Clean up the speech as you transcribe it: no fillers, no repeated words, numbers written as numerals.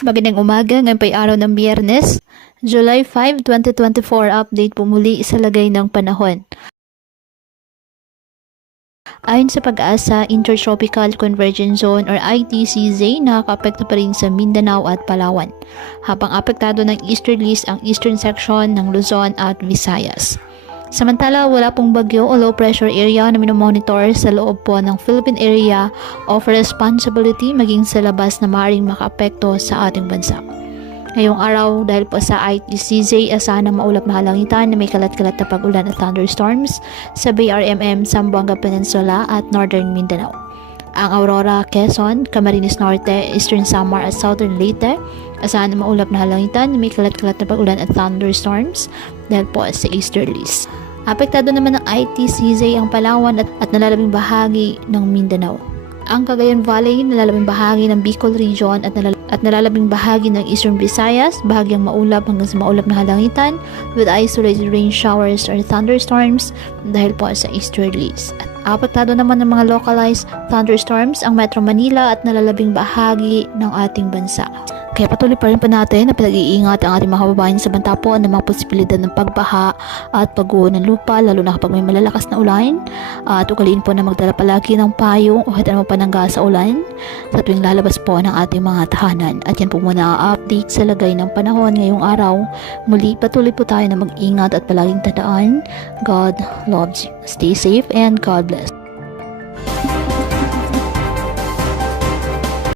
Magandang umaga, ngayon pa'y araw ng Biyernes, July 5, 2024, update po muli sa lagay ng panahon. Ayon sa Pag-asa, Intertropical Convergence Zone or ITCZ nakakaapekto pa rin sa Mindanao at Palawan, habang apektado ng easterlies ang eastern section ng Luzon at Visayas. Samantala, wala pong bagyo o low pressure area na minomonitor sa loob po ng Philippine Area of Responsibility maging sa labas na maaaring makaapekto sa ating bansa. Ngayong araw, dahil po sa ITCZ, asahan ng maulap na kalangitan na may kalat-kalat na pag-ulan at thunderstorms sa BRMM, Zamboanga Peninsula at Northern Mindanao. Ang Aurora, Quezon, Camarines Norte, Eastern Samar at Southern Leyte, asahan ng maulap na kalangitan na may kalat-kalat na pag-ulan at thunderstorms dahil po sa easterlies. Apektado naman ng ITCZ ang Palawan at nalalabing bahagi ng Mindanao. Ang Cagayan Valley, nalalabing bahagi ng Bicol Region at nalalabing bahagi ng Eastern Visayas, bahagyang maulap hanggang sa maulap na kalangitan with isolated rain showers or thunderstorms dahil po sa easterlies. At apektado naman ng mga localized thunderstorms ang Metro Manila at nalalabing bahagi ng ating bansa. Kaya patuloy pa rin po natin na pinag-iingat ang ating mga kababayan sa banta po ng mga posibilidad ng pagbaha at pagguho ng lupa, lalo na kapag may malalakas na ulan. At ugaliin po na magdala palagi ng payong o hatan mo panangga sa ulan sa tuwing lalabas po ng ating mga tahanan. At yan po muna ang update sa lagay ng panahon ngayong araw. Muli patuloy po tayo na mag-ingat at palaging tandaan, God loves you. Stay safe and God bless.